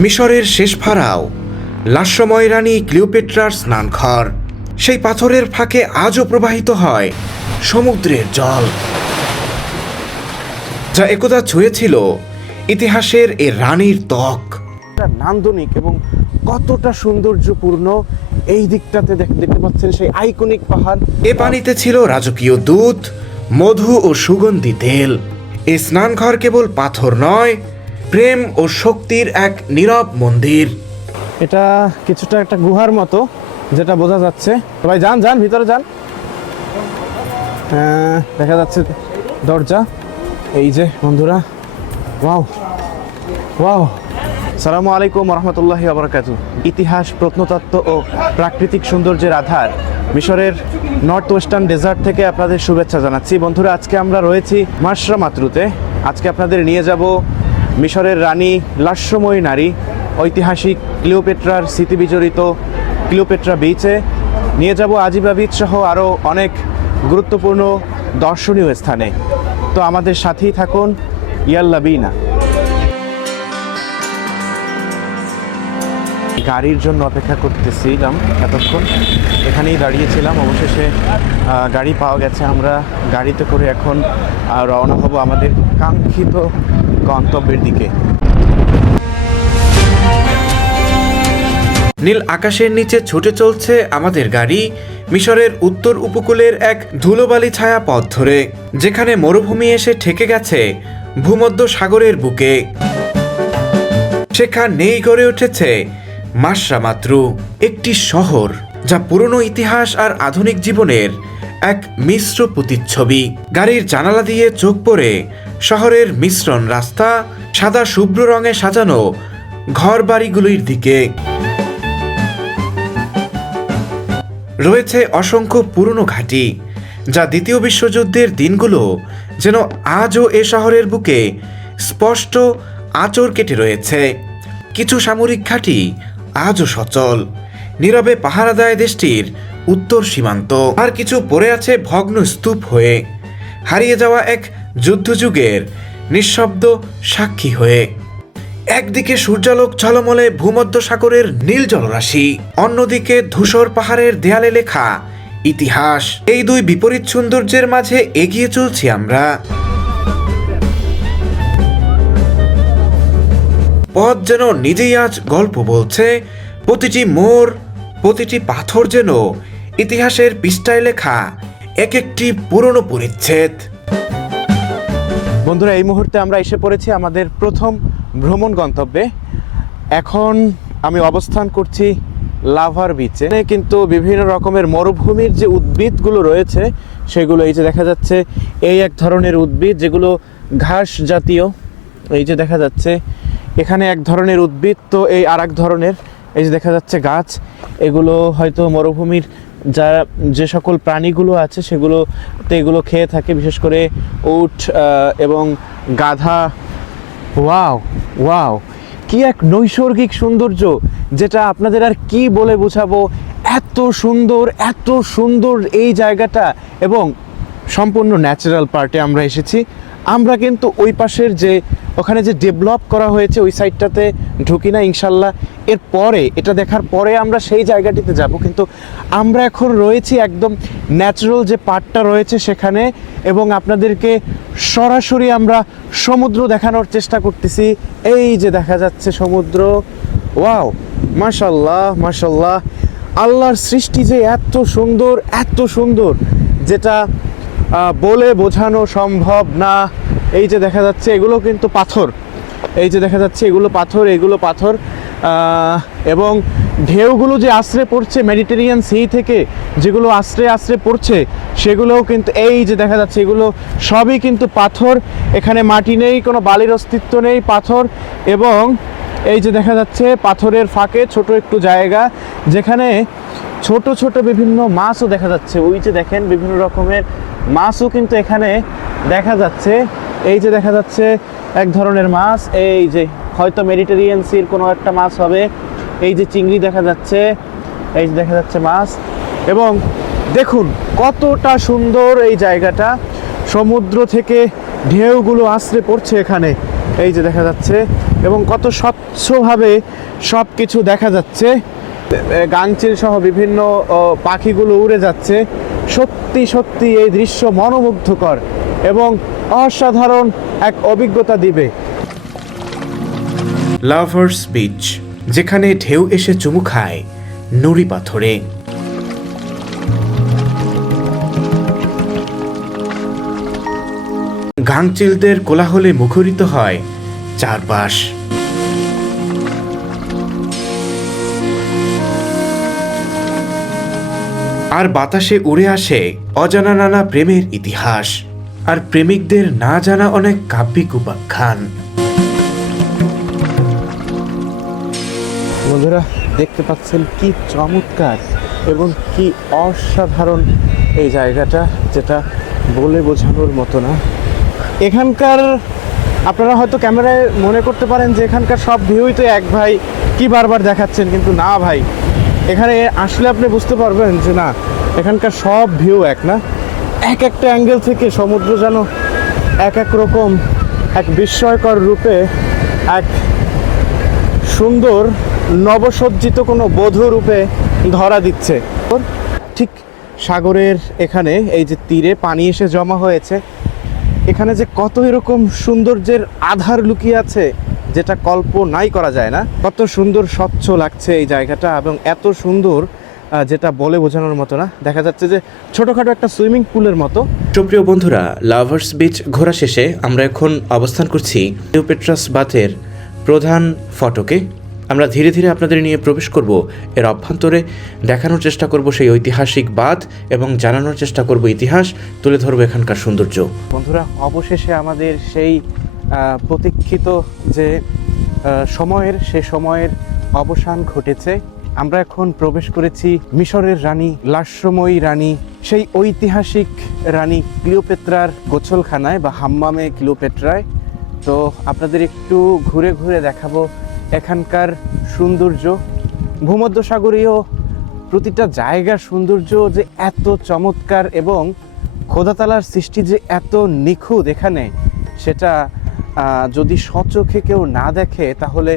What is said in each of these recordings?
মিশরের শেষ ফারাও লাস্যময় রানী ক্লিওপেট্রার স্নানঘর। সেই পাথরের ফাঁকে আজও প্রবাহিত হয় সমুদ্রের জল। যা একদা ছুঁয়েছিল ইতিহাসের এ রানীর ত্বক। নান্দনিক এবং কতটা সৌন্দর্যপূর্ণ এই দিকটাতে দেখতে পাচ্ছেন সেই আইকনিক পাহাড়। এ পানিতে ছিল রাজকীয় দুধ মধু ও সুগন্ধি তেল। এ স্নানঘর কেবল পাথর নয় প্রেম ও শক্তির এক নীরব মন্দির। এটা কিছুটা একটা গুহার মতো, যেটা বোঝা যাচ্ছে। সবাই যান যান, ভিতরে যান। দেখা যাচ্ছে দরজা। এই যে, বন্ধুরা। Wow wow. সালামু আলাইকুম রহমতুল্লাহ আবরকাত ইতিহাস, প্রত্নতত্ত্ব ও প্রাকৃতিক সৌন্দর্যের আধার মিশরের নর্থ ওয়েস্টার্ন ডেজার্ট থেকে আপনাদের শুভেচ্ছা জানাচ্ছি। বন্ধুরা, আজকে আমরা রয়েছি মাসরা মাতরুতে আজকে আপনাদের নিয়ে যাব মিশরের রানী লাস্যময়ী নারী, ঐতিহাসিক ক্লিওপেট্রার স্মৃতিবিজড়িত ক্লিওপেট্রা বিচে নিয়ে যাব আজিবা বিচ সহ আরও অনেক গুরুত্বপূর্ণ দর্শনীয় স্থানে। তো আমাদের সাথেই থাকুন, ইয়াল্লা বিনা। গাড়ির জন্য অপেক্ষা করতেছিলাম এতক্ষণ। এখানেই দাঁড়িয়েছিলাম। অবশেষে গাড়ি পাওয়া গেছে। আমরা গাড়িতে করে এখন রওনা হব আমাদের কাঙ্ক্ষিত গন্তব্যের দিকে। নীল আকাশের নিচে ছুটে চলছে আমাদের গাড়ি, মিশরের উত্তর উপকূলের এক ধুলোবালি ছায়া পথ ধরে, যেখানে মরুভূমি এসে ঠেকে গেছে ভূমধ্য সাগরের বুকে সেখানেই গড়ে উঠেছে মাসরামাত্রু একটি শহর যা পুরনো ইতিহাস আর আধুনিক জীবনের এক মিশ্র প্রতিচ্ছবি। গাড়ির জানালা দিয়ে চোখ পড়ে শহরের মিশ্রণ রাস্তা, সাদা শুভ্র রঙে সাজানো ঘর বাড়িগুলির দিকে। রয়েছে অসংখ্য পুরনো ঘাঁটি, যা দ্বিতীয় বিশ্বযুদ্ধের দিনগুলো যেন আজও এ শহরের বুকে স্পষ্ট আচর কেটে রয়েছে। কিছু সামরিক ঘাঁটি আজও সচল। নীরবে পাহারা দেয় দেশটির উত্তর সীমান্ত। আর কিছু পড়ে আছে ভগ্ন স্তূপ হয়ে। হারিয়ে যাওয়া এক যুদ্ধযুগের নিঃশব্দ সাক্ষী হয়ে। একদিকে সূর্যালোক ঝলমলে ভূমধ্য সাগরের নীল জলরাশি, অন্যদিকে ধূসর পাহাড়ের দেয়ালে লেখা ইতিহাস। এই দুই বিপরীত সৌন্দর্যের মাঝে এগিয়ে চলছি আমরা। পথ যেন নিজেই আজ গল্প বলছে, প্রতিটি মোড় প্রতিটি পাথর যেন ইতিহাসের পৃষ্ঠায় লেখা এক একটি পুরনো পরিচ্ছেদ। বন্ধুরা, এই মুহূর্তে আমরা এসে পড়েছি আমাদের প্রথম ভ্রমণ গন্তব্যে। এখন আমি অবস্থান করছি লাভার বিচে। কিন্তু বিভিন্ন রকমের মরুভূমির যে উদ্ভিদগুলো রয়েছে, সেগুলো এই যে দেখা যাচ্ছে, এই এক ধরনের উদ্ভিদ যেগুলো ঘাস জাতীয়, এই যে দেখা যাচ্ছে এখানে এক ধরনের উদ্ভিদ, তো এই আর ধরনের, এই যে দেখা যাচ্ছে গাছ, এগুলো হয়তো মরুভূমির যারা যে সকল প্রাণীগুলো আছে সেগুলো তো এগুলো খেয়ে থাকে, বিশেষ করে উট এবং গাধা। ওয়াও ওয়াও, কি এক নৈসর্গিক সৌন্দর্য, যেটা আপনাদের আর কি বলে বোঝাবো, এত সুন্দর এত সুন্দর এই জায়গাটা, এবং সম্পূর্ণ ন্যাচারাল পার্টে আমরা এসেছি। আমরা কিন্তু ওই পাশের যে, ওখানে যে ডেভেলপ করা হয়েছে, ওই সাইডটাতে ঢুকি না, ইনশাল্লাহ। এর পরে, এটা দেখার পরে আমরা সেই জায়গাটিতে যাব। কিন্তু আমরা এখন রয়েছি একদম ন্যাচারাল যে পার্টটা রয়েছে সেখানে এবং আপনাদেরকে সরাসরি আমরা সমুদ্র দেখানোর চেষ্টা করতেছি। এই যে দেখা যাচ্ছে সমুদ্র। ওয়াও! মাশাল্লাহ মাশাল্লাহ। আল্লাহর সৃষ্টি যে এত সুন্দর এত সুন্দর, যেটা বলে বোঝানো সম্ভব না। এই যে দেখা যাচ্ছে, এগুলো কিন্তু পাথর। এই যে দেখা যাচ্ছে, এগুলো পাথর এগুলো পাথর। এবং ঢেউগুলো যে আশ্রে পড়ছে, মেডিটেরিয়ান সি থেকে যেগুলো আশ্রে আশ্রে পড়ছে, সেগুলোও কিন্তু এই যে দেখা যাচ্ছে, এগুলো সবই কিন্তু পাথর। এখানে মাটি নেই, কোনো বালির অস্তিত্ব নেই, পাথর। এবং এই যে দেখা যাচ্ছে, পাথরের ফাঁকে ছোট একটু জায়গা, যেখানে ছোট ছোট বিভিন্ন মাছও দেখা যাচ্ছে। ওই যে দেখেন, বিভিন্ন রকমের মাছও কিন্তু এখানে দেখা যাচ্ছে। এই যে দেখা যাচ্ছে এক ধরনের মাছ, এই যে হয়তো মেডিটেরিয়ান সির কোনো একটা মাছ হবে। এই যে চিংড়ি দেখা যাচ্ছে, এই যে দেখা যাচ্ছে মাছ। এবং দেখুন কতটা সুন্দর এই জায়গাটা। সমুদ্র থেকে ঢেউগুলো আশ্রে পড়ছে এখানে, এই যে দেখা যাচ্ছে। এবং কত স্বচ্ছভাবে সব কিছু দেখা যাচ্ছে। গাংচিল সহ বিভিন্ন পাখিগুলো উড়ে যাচ্ছে। সত্যি সত্যি এই দৃশ্য মনোমুগ্ধকর এবং অসাধারণ এক অভিজ্ঞতা দিবে। লাভার্স বিচ যেখানে ঢেউ এসে চুমু খায় নুড়ি পাথরে। গাংচিলদের কোলাহলে মুখরিত হয় চারপাশ। আর বাতাসে উড়ে আসে অজানা নানা প্রেমের ইতিহাস। আর প্রেমিকদের না জানা অনেক কাব্যিক উপাখ্যান। বন্ধুরা, দেখতে পাচ্ছেন কি চমৎকার এবং কি অসাধারণ এই জায়গাটা, যেটা বলে বোঝানোর মতো না। এখানকার, আপনারা হয়তো ক্যামেরায় মনে করতে পারেন যে এখানকার সব ভিউই তো এক ভাই, কি বারবার দেখাচ্ছেন? কিন্তু না ভাই এখানে আসলে আপনি বুঝতে পারবেন যে না, এখানকার সব ভিউ এক না? এক একটা অ্যাঙ্গেল থেকে সমুদ্র যেন এক এক রকম, এক বিস্ময়কর রূপে, এক সুন্দর নবসজ্জিত কোনো বধূ রূপে ধরা দিচ্ছে। ঠিক সাগরের এখানে এই যে তীরে পানি এসে জমা হয়েছে, এখানে যে কত এরকম সৌন্দর্যের আধার লুকিয়ে আছে যেটা কল্পনাই করা যায় না। কত সুন্দর স্বচ্ছ লাগছে এই জায়গাটা এবং এত সুন্দর যেটা বলে বোঝানোর মতো না। দেখা যাচ্ছে যে ছোটোখাটো একটা সুইমিং পুলের মতো। সুপ্রিয় বন্ধুরা লাভার্স বিচ ঘোরা শেষে আমরা এখন অবস্থান করছি নিউপেট্রাস বাথের প্রধান ফটকে। আমরা ধীরে ধীরে আপনাদের নিয়ে প্রবেশ করব। এর অভ্যন্তরে দেখানোর চেষ্টা করব সেই ঐতিহাসিক বাঁধ এবং জানানোর চেষ্টা করব ইতিহাস। তুলে ধরবো এখানকার সৌন্দর্য। বন্ধুরা অবশেষে আমাদের সেই প্রতীক্ষিত যে সময়ের, সে সময়ের অবসান ঘটেছে। আমরা এখন প্রবেশ করেছি মিশরের রানী লাস্যময়ী রানী, সেই ঐতিহাসিক রানী ক্লিওপেত্রার গোছলখানায় বা হাম্মামে ক্লিওপেট্রায়। তো আপনাদের একটু ঘুরে ঘুরে দেখাবো এখানকার সৌন্দর্য। ভূমধ্যসাগরীয় প্রতিটা জায়গার সৌন্দর্য যে এত চমৎকার এবং খোদাতালার সৃষ্টি যে এত নিখুঁত এখানে, সেটা যদি সচোখে কেউ না দেখে, তাহলে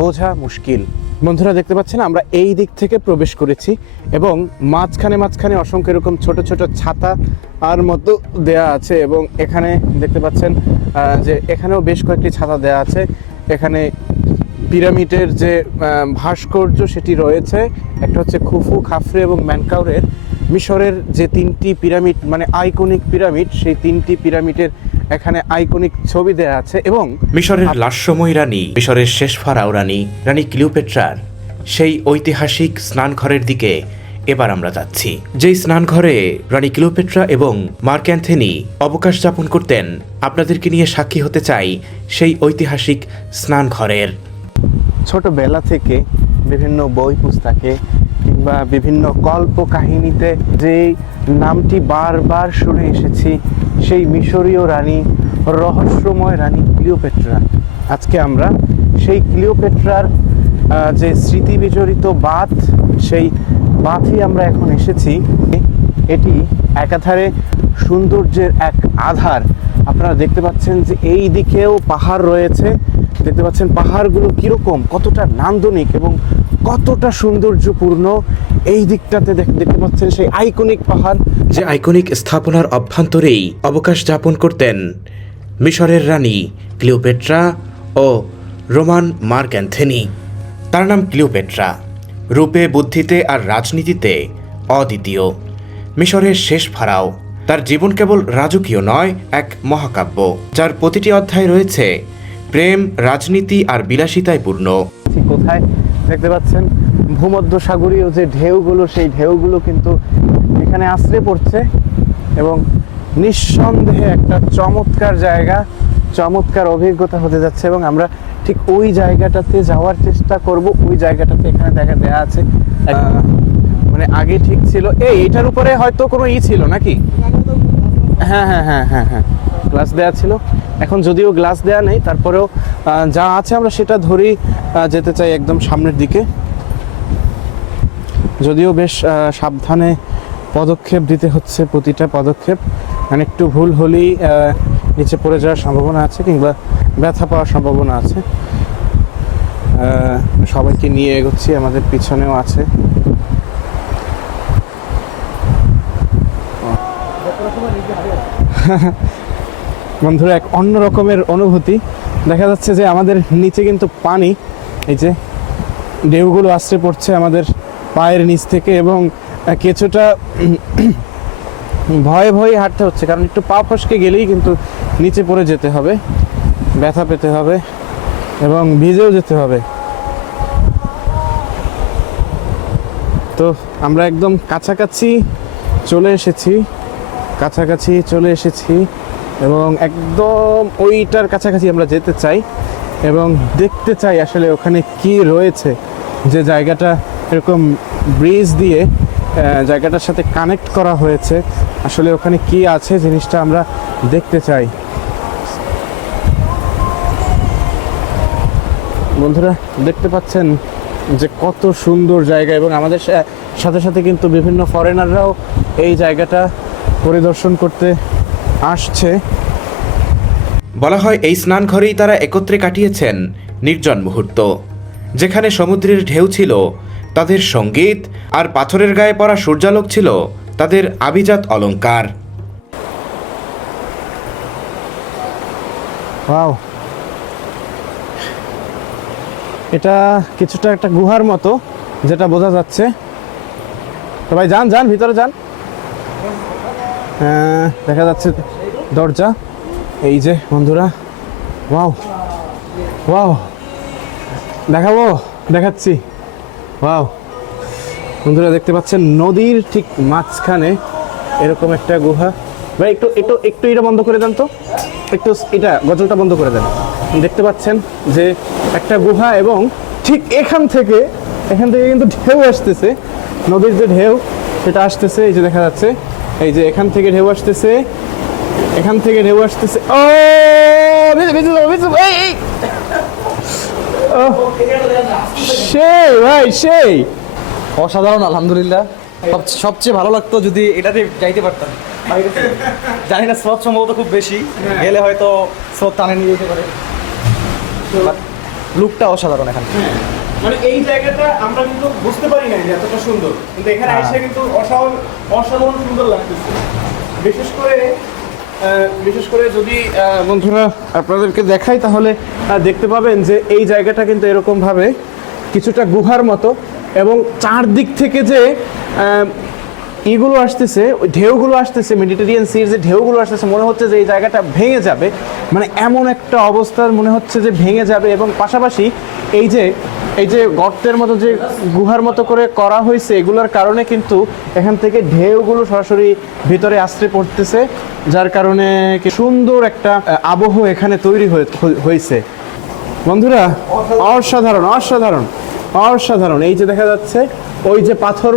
বোঝা মুশকিল। বন্ধুরা, দেখতে পাচ্ছেন, আমরা এই দিক থেকে প্রবেশ করেছি এবং মাঝখানে মাঝখানে অসংখ্য এরকম ছোট ছোট ছাতা আর মতো দেয়া আছে এবং এখানে দেখতে পাচ্ছেন যে এখানেও বেশ কয়েকটি ছাতা দেয়া আছে। এখানে পিরামিডের যে ভাস্কর্য সেটি রয়েছে। একটা হচ্ছে খুফু, খাফরে এবং ম্যানকাউরের মিশরের যে তিনটি পিরামিড মানে আইকনিক পিরামিড, সেই তিনটি পিরামিডের এখানে আইকনিক ছবি দেওয়া আছে এবং মিশরের লাস্যময়ী রানী মিশরের শেষ ফারাও রানী রানী ক্লিওপেট্রার সেই ঐতিহাসিক স্নানঘরের দিকে এবার আমরা যাচ্ছি। যেই স্নানঘরে রানী ক্লিওপেট্রা এবং মার্ক অ্যান্থনি অবকাশ যাপন করতেন আপনাদেরকে নিয়ে সাক্ষী হতে চাই সেই ঐতিহাসিক স্নানঘরের। ছোটবেলা থেকে বিভিন্ন বই পুস্তকে কিংবা বিভিন্ন কল্প কাহিনীতে যে নামটি বারবার শুনে এসেছি সেই মিশরীয় রানী, রহস্যময় রানী ক্লিওপেট্রা। আজকে আমরা সেই ক্লিওপেট্রার যে স্মৃতি বিজড়িত বাঁধ, সেই বাঁধই আমরা এখন এসেছি। এটি একাধারে সৌন্দর্যের এক আধার। আপনারা দেখতে পাচ্ছেন যে এই দিকেও পাহাড় রয়েছে। দেখতে পাচ্ছেন পাহাড়গুলো কীরকম, কতটা নান্দনিক এবং কতটা সৌন্দর্যপূর্ণ। এই দিকটাতে দেখতে পাচ্ছেন সেই আইকনিক পাহাড়। যে আইকনিক স্থাপনার অভ্যন্তরেই অবকাশ যাপন করতেন মিশরের রানী ক্লিওপেট্রা ও রোমান মার্ক অ্যান্থেনি। তার নাম ক্লিওপেট্রা। রূপে বুদ্ধিতে আর রাজনীতিতে অদ্বিতীয়। মিশরের শেষ ফারাও। তার জীবন কেবল রাজকীয় নয় এক মহাকাব্য যার প্রতিটি অধ্যায় রয়েছে প্রেম রাজনীতি আর বিলাসিতায় পূর্ণ। কোথায়? দেখতে পাচ্ছেন। ভূমধ্য সাগরীয় যে ঢেউগুলো সেই ঢেউগুলো কিন্তু এখানে আশ্রে পড়ছে এবং নিঃসন্দেহে একটা চমৎকার জায়গা চমৎকার অভিজ্ঞতা হতে যাচ্ছে এবং আমরা ঠিক ওই জায়গাটাতে যাওয়ার চেষ্টা করব। ওই জায়গাটাতে এখানে দেখা দেয়া আছে। মানে আগে ঠিক ছিল। এই এটার উপরে হয়তো কোনো ই ছিল নাকি? হ্যাঁ হ্যাঁ হ্যাঁ হ্যাঁ হ্যাঁ গ্লাস দেওয়া ছিল। এখন যদিও গ্লাস দেওয়া নেই তারপরেও যা আছে আমরা সেটা ধরেই যেতে চাই একদম সামনের দিকে। যদিও বেশ সাবধানে পদক্ষেপ দিতে হচ্ছে প্রতিটা পদক্ষেপ। মানে একটু ভুল হলেই নিচে পড়ে যাওয়ার সম্ভাবনা আছে কিংবা ব্যথা পাওয়ার সম্ভাবনা আছে। সবাইকে নিয়ে এগোচ্ছি, আমাদের পিছনেও আছে। বন্ধুরা, এক অন্য রকমের অনুভূতি। দেখা যাচ্ছে যে আমাদের নিচে কিন্তু পানি, এই যে, ঢেউগুলো আশ্রে পড়ছে আমাদের পায়ের নিচ থেকে এবং কিছুটা ভয়ে ভয়ে হাঁটতে হচ্ছে। কারণ একটু পা ফসকে গেলেই কিন্তু নিচে পড়ে যেতে হবে, ব্যথা পেতে হবে এবং ভিজেও যেতে হবে। তো আমরা একদম কাছাকাছি চলে এসেছি, কাছাকাছি চলে এসেছি এবং একদম ওইটার কাছাকাছি আমরা যেতে চাই এবং দেখতে চাই আসলে ওখানে কি রয়েছে, যে জায়গাটা এরকম ব্রিজ দিয়ে জায়গাটার সাথে কানেক্ট করা হয়েছে। আসলে ওখানে কি আছে জিনিসটা আমরা দেখতে চাই। বন্ধুরা, দেখতে পাচ্ছেন যে কত সুন্দর জায়গা এবং আমাদের সাথে সাথে কিন্তু বিভিন্ন ফরেনাররাও এই জায়গাটা পরিদর্শন করতে আসছে। বলা হয় এই স্নান ঘরেই তারা একত্রে কাটিয়েছেন নির্জন মুহূর্ত, যেখানে সমুদ্রের ঢেউ ছিল তাদের সংগীত আর পাথরের গায়ে পড়া সূর্যালোক ছিল তাদের আভিজাত অলঙ্কার। এটা কিছুটা একটা গুহার মতো, যেটা বোঝা যাচ্ছে। ভাই যান যান, ভিতরে যান। দেখা যাচ্ছে দরজা। এই যে, বন্ধুরা। ওয়াও। ওয়াও। দেখাবো, দেখাচ্ছি। ওয়াও বন্ধুরা দেখতে পাচ্ছেন নদীর ঠিক মাঝখানে এরকম একটা গুহা। ভাই, একটু একটু একটু এটা বন্ধ করে দেন তো। একটু এটা, গজলটা বন্ধ করে দেন। দেখতে পাচ্ছেন যে একটা গুহা এবং ঠিক এখান থেকে এখান থেকে কিন্তু ঢেউ আসতেছে। নদীর যে ঢেউ, সেটা আসতেছে, এই যে দেখা যাচ্ছে। এই যে এখান থেকে ঢেউ আসতেছে, এখান থেকে ঢেউ আসতেছে। ও বেঁচে বেঁচে যাব, বেঁচে যাব, এই, এই। ও, সেই ভাই সেই। অসাধারণ আলহামদুলিল্লাহ। সব- সবচেয়ে ভালো লাগতো যদি এটাতে যাইতে পারতাম। জানি না স্রোত সম্ভবত খুব বেশি। গেলে হয়তো স্রোত টানে নিয়ে যেতে পারে। লুকটা অসাধারণ এখানে। মানে এই জায়গাটা আমরা কিন্তু বুঝতে পারি না যে এতটা সুন্দর। কিন্তু এখানে এসে কিন্তু অসাধারণ অসাধারণ সুন্দর লাগতেছে। বিশেষ করে বিশেষ করে যদি বন্ধুরা আপনাদেরকে দেখাই, তাহলে দেখতে পাবেন যে এই জায়গাটা কিন্তু এরকমভাবে কিছুটা গুহার মতো এবং চারদিক থেকে যে ইগুলো আসতেছে, ওই ঢেউগুলো আসতেছে মেডিটেরিয়ান সির যে ঢেউগুলো আসতেছে, মনে হচ্ছে যে এই জায়গাটা ভেঙে যাবে। মানে এমন একটা অবস্থার মনে হচ্ছে যে ভেঙে যাবে এবং পাশাপাশি এই যে এই যে গর্তের মতো যে গুহার মতো করে করা হয়েছে, এগুলোর কারণে কিন্তু এখান থেকে ঢেউগুলো সরাসরি ভিতরে আশ্রে পড়তেছে, যার কারণে সুন্দর একটা আবহ এখানে তৈরি হয়ে- হয়ে- হয়েছে। বন্ধুরা, অসাধারণ অসাধারণ। অসাধারণ। এই যে দেখা যাচ্ছে, ওই যে পাথর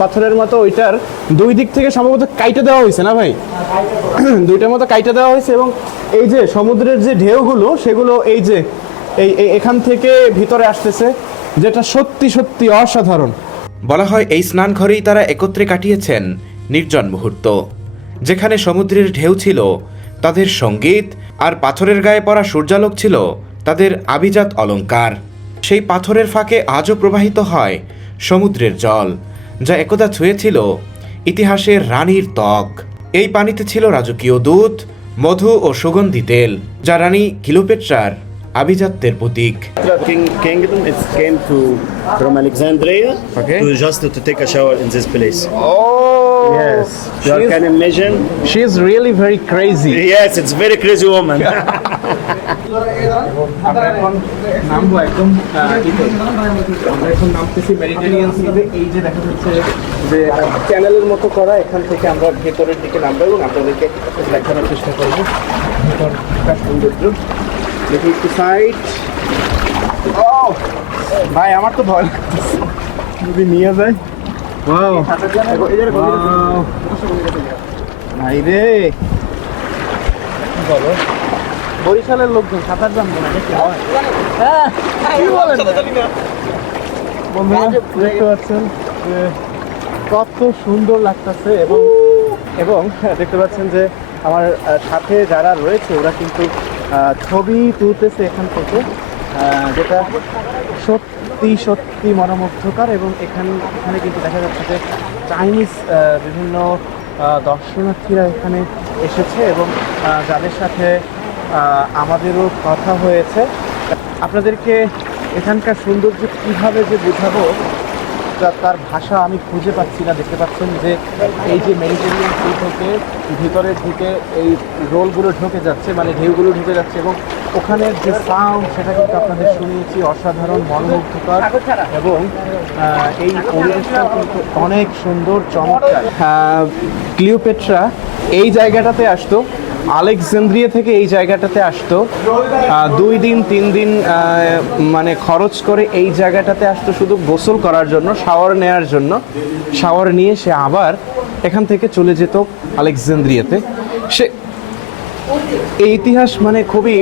পাথরের মতো ওইটার দুই দিক থেকে সম্ভবত কাইটে দেওয়া হয়েছে না ভাই? দুইটার মতো কাইটে দেওয়া হয়েছে এবং এই যে সমুদ্রের যে ঢেউগুলো, সেগুলো এই যে এই, এখান থেকে ভিতরে আসতেছে, যেটা সত্যি সত্যি অসাধারণ। বলা হয় এই স্নান ঘরেই তারা একত্রে কাটিয়েছেন নির্জন মুহূর্ত। যেখানে সমুদ্রের ঢেউ ছিল, তাদের সংগীত আর পাথরের গায়ে পড়া সূর্যালোক ছিল তাদের আভিজাত অলংকার। সেই পাথরের ফাঁকে আজও প্রবাহিত হয় সমুদ্রের জল যা একদা ছুঁয়েছিল ইতিহাসের রানীর ত্বক এই পানিতে ছিল রাজকীয় দুধ মধু ও সুগন্ধি তেল যা রানী কিলোপেট্রার আভিজাত্যের প্রতীক King Kingdom it came to from Alexandria Okay. to just to, take a shower in this place. Oh Yes, you can imagine. She is really very crazy. Yes, it's very crazy woman. আমরা এখন নামবো একদম আহ, ইতে। আমরা এখন নামতেছি Mediterranean সিতে এই যে দেখা যাচ্ছে যে চ্যানেলের মতো করা এখান থেকে আমরা ভেতরের দিকে নামবো এবং আপনাদেরকে দেখানোর চেষ্টা করব ভেতরটা সৌন্দর্য দেখি একটু সাইড ও ভাই আমার তো ভয় লাগতেছে যদি নিয়ে যায় Wow. ভাই রে বলো বরিশালের লোকজন সাঁতার জানব না দেখতে হয়। কি বলেন? বন্ধুরা দেখতে পাচ্ছেন যে কত সুন্দর লাগতেছে এবং এবং দেখতে পাচ্ছেন যে আমার সাথে যারা রয়েছে ওরা কিন্তু ছবি তুলতেছে এখান থেকে যেটা সত্যি সত্যি সত্যি মনোমুগ্ধকর এবং এখানে এখানে কিন্তু দেখা যাচ্ছে যে চাইনিজ বিভিন্ন দর্শনার্থীরা এখানে এসেছে এবং যাদের সাথে আমাদেরও কথা হয়েছে। আপনাদেরকে এখানকার সৌন্দর্য কীভাবে যে বোঝাবো তার ভাষা আমি খুঁজে পাচ্ছি না, দেখতে পাচ্ছেন যে এই যে মেডিটেরিয়ান সি থেকে ভিতরের দিকে এই রোলগুলো ঢুকে যাচ্ছে মানে ঢেউগুলো ঢুকে যাচ্ছে এবং ওখানের যে সাউন্ড সেটা কিন্তু আপনাদের শুনিয়েছি, অসাধারণ, মনোমুগ্ধকর এবং এই পরিবেশটা কিন্তু অনেক সুন্দর, চমৎকার। ক্লিওপেট্রা এই জায়গাটাতে আসতো। আলেকজান্দ্রিয়া থেকে এই জায়গাটাতে আসতো। দুই দিন, তিন দিন মানে খরচ করে এই জায়গাটাতে আসতো শুধু গোসল করার জন্য, শাওয়ার নেওয়ার জন্য। শাওয়ার নিয়ে সে আবার এখান থেকে চলে যেত আলেকজান্দ্রিয়াতে। সে এই ইতিহাস মানে খুবই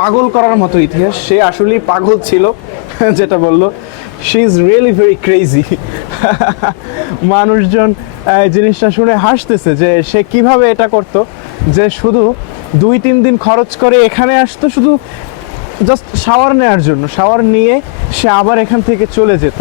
পাগল করার মতো ইতিহাস। সে আসলেই পাগল ছিল, যেটা বলল she is really very crazy মানুষজন জিনিসটা শুনে হাসতেছে যে সে কীভাবে এটা করতো। যে শুধু দুই, তিন দিন খরচ করে এখানে আসতো, শুধু জাস্ট শাওয়ার নেওয়ার জন্য। শাওয়ার নিয়ে সে আবার এখান থেকে চলে যেত।